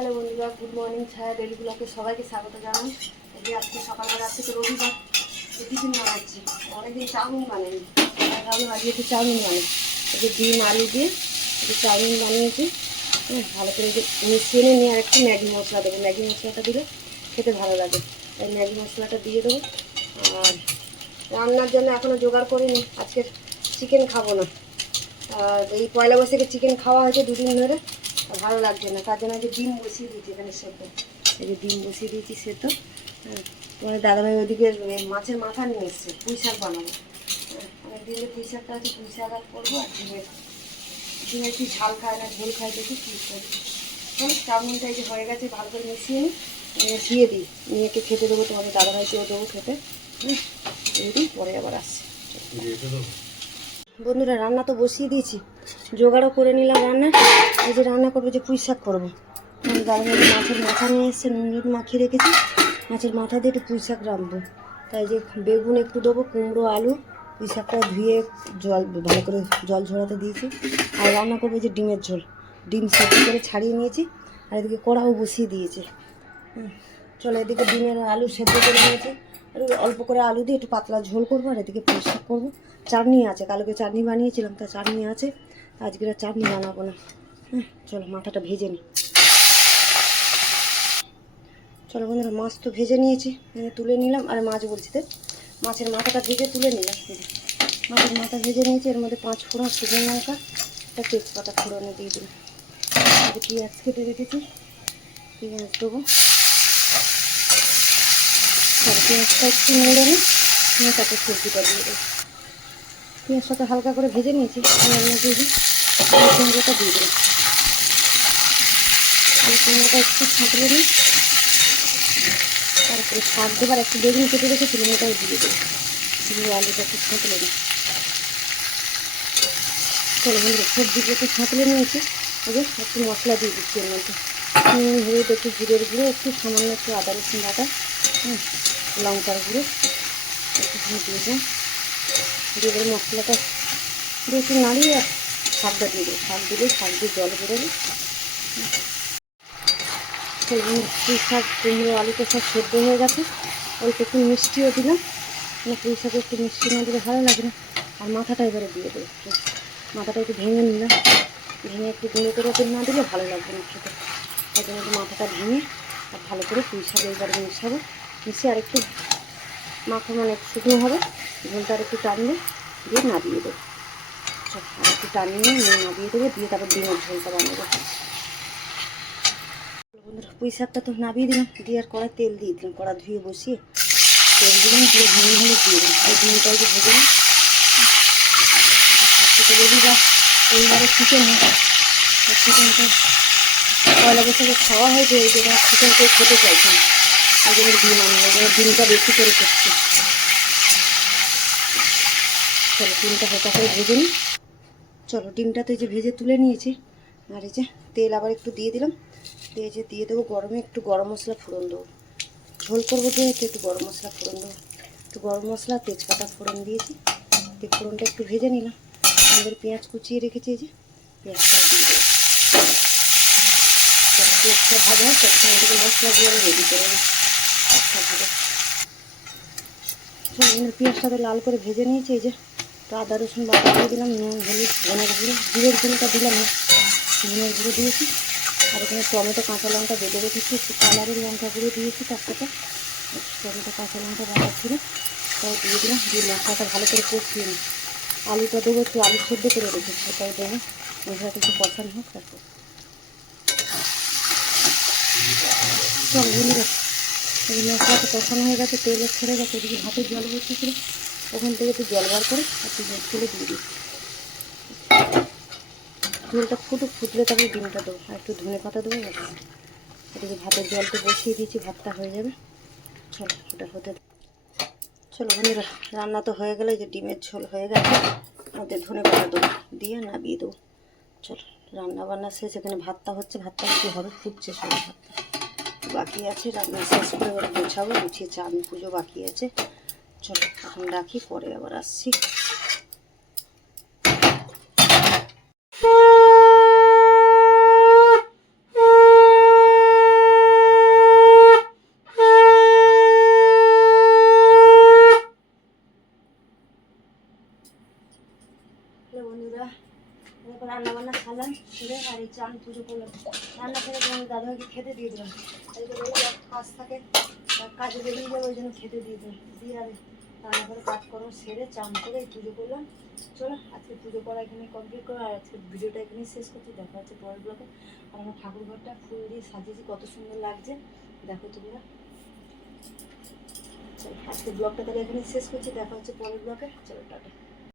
Hello বন্ধুরা, good morning. ছায়া daily ব্লগে সবাইকে স্বাগত জানাই। এই আজকে সকালবেলা, আজকে তো রবিবার, টিফিন বানাচ্ছি। অনেকদিন চাউমিন বানাইনি, ভাবলাম আজকে একটু চাউমিন বানাই। এই যে ডিম আলু দিয়ে একটু চাউমিন বানিয়েছি। ভালো করে যে মিশিয়ে নিয়ে আর একটু ম্যাগি মশলা দেবো। ম্যাগি মশলাটা দিলে খেতে ভালো লাগে, তাই ম্যাগি মশলাটা দিয়ে দেবো। আর রান্নার জন্য এখনও জোগাড় করিনি। আজকে চিকেন খাবো না। আর এই পয়লা বৈশাখে চিকেন খাওয়া হয়েছে দুদিন ধরে, ভালো লাগছে না। তার জন্য যে ডিম বসিয়ে দিয়েছি এখানে সেদ্ধ। এই যে ডিম বসিয়ে দিয়েছি সেদ্ধ। তোমার দাদাভাই ওইদিকে মাছের মাথা নিয়ে এসছে, পুঁই শাক বানাবো। অনেক দিন পুঁই শাকটা আছে, পুঁই শাক আর করবো। আর ডিমের কি ঝাল খায় না ঝোল খায় দেখি কী করি। চাউমিনটা এই যে হয়ে গেছে, ভালো করে মিশিয়ে নিই, দিয়ে দিই। মেয়েকে খেতে দেবো, তোমাদের দাদাভাইকেও দেবো খেতে। এই দিই, পরে আবার আসছি। বন্ধুরা, রান্না তো বসিয়ে দিয়েছি, জোগাড়ও করে নিলাম রান্না। এই যে রান্না করবো, যে পুঁই শাক করবো। দাদাভাই মাছের মাথা নিয়ে এসছে, নুন মাখিয়ে রেখেছি। মাছের মাথা দিয়ে একটু পুঁই শাক রাঁধবো। তাই যে বেগুন একটু দেবো, কুমড়ো আলু, পুঁই শাকটা ধুয়ে জল ভালো করে জল ঝরাতে দিয়েছি। আর রান্না করবো যে ডিমের ঝোল। ডিম সেদ্ধ করে ছাড়িয়ে নিয়েছি, আর এদিকে কড়াও বসিয়ে দিয়েছি। চলো, এদিকে ডিমের আলু সেদ্ধ করে নিয়েছি। অল্প করে আলু দিয়ে একটু পাতলা ঝোল করবো। আর এদিকে পুঁই শাক করবো। চাটনি আছে, কালকে চাটনি বানিয়েছিলাম, তা চাটনি আছে। আজকে আর চাটনি বানাবো না। চলো মাথাটা ভেজে নিই। চলো বন্ধুরা, মাছ তো ভেজে নিয়েছি, তুলে নিলাম। আর মাছ বলছি তো, মাছের মাথাটা ভেজে তুলে নিলাম। মাছের মাথা ভেজে নিয়েছি, এর মধ্যে 5 ফোড়ন, শুকনো লঙ্কা, একটা তেজপাতা ফোড়নে দিয়ে দিলাম। পেঁয়াজ কেটে রেখেছি, পেঁয়াজ দেবো। পেঁয়াজটা একটু নেড়ে নিয়ে তারপর সবজিটা দিয়ে দেবো। পেঁয়াজটাকে হালকা করে ভেজে নিয়েছি, এর মধ্যে কুমড়োটা দিয়ে দেবো। কুমড়োটা একটু ছাঁকলে নিই, তারপরে শাক দেবার একটু বেগুন কেটে রেখেছিলাম, ওটাও দিয়ে দেবো। কুমড়ো আলুটা একটু ছাঁকলে নিই। চলো বন্ধুরা, সবজিগুলো একটু ছাঁকলে নিয়েছি। ওদের একটু মশলা দিয়ে দিচ্ছি এর মধ্যে। নুন, হলুদ, একটু জিরের গুঁড়ো, একটু সামান্য একটু আদা রসুন বাটা, লঙ্কার গুঁড়ো একটু দিয়ে দিলাম। দিয়ে দেবো মশলাটা দিয়ে একটু নাড়িয়ে আর শাকটা দিয়ে দেবো। শাক দিলে শাক দিয়ে জল বেরোবে। পুঁই শাক, কুমড়ো, আলুটা সব সেদ্ধ হয়ে গেছে। অল্প একটু মিষ্টিও দিলাম, পুঁই শাকে একটু মিষ্টি না দিলে ভালো লাগে না। আর মাথাটা এবারে দিয়ে দেবো। মাথাটা একটু ভেঙে নিলাম, ভেঙে একটু গুঁড়ো করে না দিলে ভালো লাগবে না খেতে। তাই জন্য একটু মাথাটা ভেঙে আর ভালো করে পুঁই শাকে এবারে মেশাবো। মিশিয়ে আর একটু মাখা, মানে শুকনো হবে, ঝোলটা আর একটু টানবে, দিয়ে নাবিয়ে দেবো। আর একটু টানিয়ে নিয়ে নাবিয়ে দেবো, দিয়ে তারপর ডিমের ঝোলটা বানাবো। বন্ধুরা, পুঁই শাকটা তো নাবিয়ে দিলাম, দিয়ে আর কড়াই তেল দিয়ে দিলাম। কড়া ধুয়ে বসিয়ে তেল দিলাম, দিয়ে ভেঙে ভেঙে দিয়ে দিলাম। এই ডিমটাই যে ভেজে নিই। তো রবিবার, এইবারে চিকেন চিকেনটা পয়লা বৈশাখে খাওয়া হয়েছে, ওই জন্য চিকেন কেউ খেতে চাইছেন, ওই জন্য ডিম আনবো। ওই জন্য ডিমটা বেশি করে করছি। চলো ডিমটা হালকা করে ভেজে নিই। চলো, ডিমটা তো এই যে ভেজে তুলে নিয়েছি। আর এই যে তেল আবার একটু দিয়ে দিলাম, দিয়ে যে দিয়ে দেবো গরমে একটু গরম মশলা ফোড়ন দেবো। ঝোল করবো যেহেতু একটু গরম মশলা ফোড়ন দেবো। একটু গরম মশলা, তেজপাতা ফোড়ন দিয়েছি। দিয়ে ফোড়নটা একটু ভেজে নিলাম। আমাদের পেঁয়াজ কুচিয়ে রেখেছি, এই যে পেঁয়াজটা দিয়ে দেবো। পেঁয়াজটা ভাজা হয়, তখন ওদিকে মশলাগুলো আমি রেডি করে নিই। ভাজা পেঁয়াজটা তো লাল করে ভেজে নিয়েছি। এই যে তো আদা রসুন বাটা দিয়ে দিলাম, নুন, হলুদ, ধনের গুঁড়ো, জিরের গুঁড়োটা দিলাম না, ধনের গুঁড়ো দিয়েছি। আর এখানে টমেটো, কাঁচা লঙ্কা বেটে রেখেছি, একটু কালারের লঙ্কা গুঁড়ো দিয়েছি। তার সাথে টমেটো, কাঁচা লঙ্কা বাটা ছিল, তাও দিয়ে দিলাম। দিয়ে মশলাটা ভালো করে কষিয়ে নিই। আলুটা দেবো, একটু আলু সেদ্ধ করে রেখেছি, ওটাও দেবো। মশলাটা একটু কষানো হোক, তারপর চল বন্ধুরা, এই মশলাটা কষানো হয়ে গেছে, তেল ছেড়ে গেছে। এদিকে ভাতের জল বসিয়েছিল, ওখান থেকে একটু জল বার করে একটু ঝোলে দিয়ে দিই। ঝোলটা ফুটলে তারপরে ডিমটা দেবো, আর একটু ধনে পাতা দেবো। এদিকে ভাতের জলটা বসিয়ে দিয়েছি, ভাতটা হয়ে যাবে। চলো ওটা হতে। চলো বন্ধুরা, রান্না তো হয়ে গেলে, যে ডিমের ঝোল হয়ে গেছে, ওতে ধনে পাতা দেবো, দিয়ে নাবিয়ে দেবো। চলো রান্না বান্না শেষ। এখানে ভাতটা হচ্ছে, ভাতটা কী হবে, ফুটছে সব। ভাতটা বাকি আছে, রান্না শেষ করে ওরা গোছাবো, গুছিয়ে চান পুজো বাকি আছে। চলো এখন রাখি, পরে আবার আসছি। হ্যালো বন্ধুরা, এরপর রান্না বান্না খালাম সেরে আর এই চান পুজো করলাম। রান্না করে তোমার দাদাভাইকে খেতে দিয়ে দিলাম। এদিকে রবিবার কাজ থাকে, কাজে বেরিয়ে যাবো, ওই জন্য খেতে দিয়ে দিলাম। দিয়ে আর রান্না করে কাজকর্ম সেরে চান করে এই পুজো করলাম। চলো আজকে পুজো করা এখানে কমপ্লিট করো, আর আজকে ভিডিওটা এখানেই শেষ করছি। দেখা হচ্ছে পরের ব্লগে। আর আমার ঠাকুর ঘরটা ফুল দিয়ে সাজিয়েছি, কত সুন্দর লাগছে দেখো তোমরা। চলো আজকে ব্লগটা তাহলে এখানেই শেষ করছি, দেখা হচ্ছে পরের ব্লগে। চলো টাটা।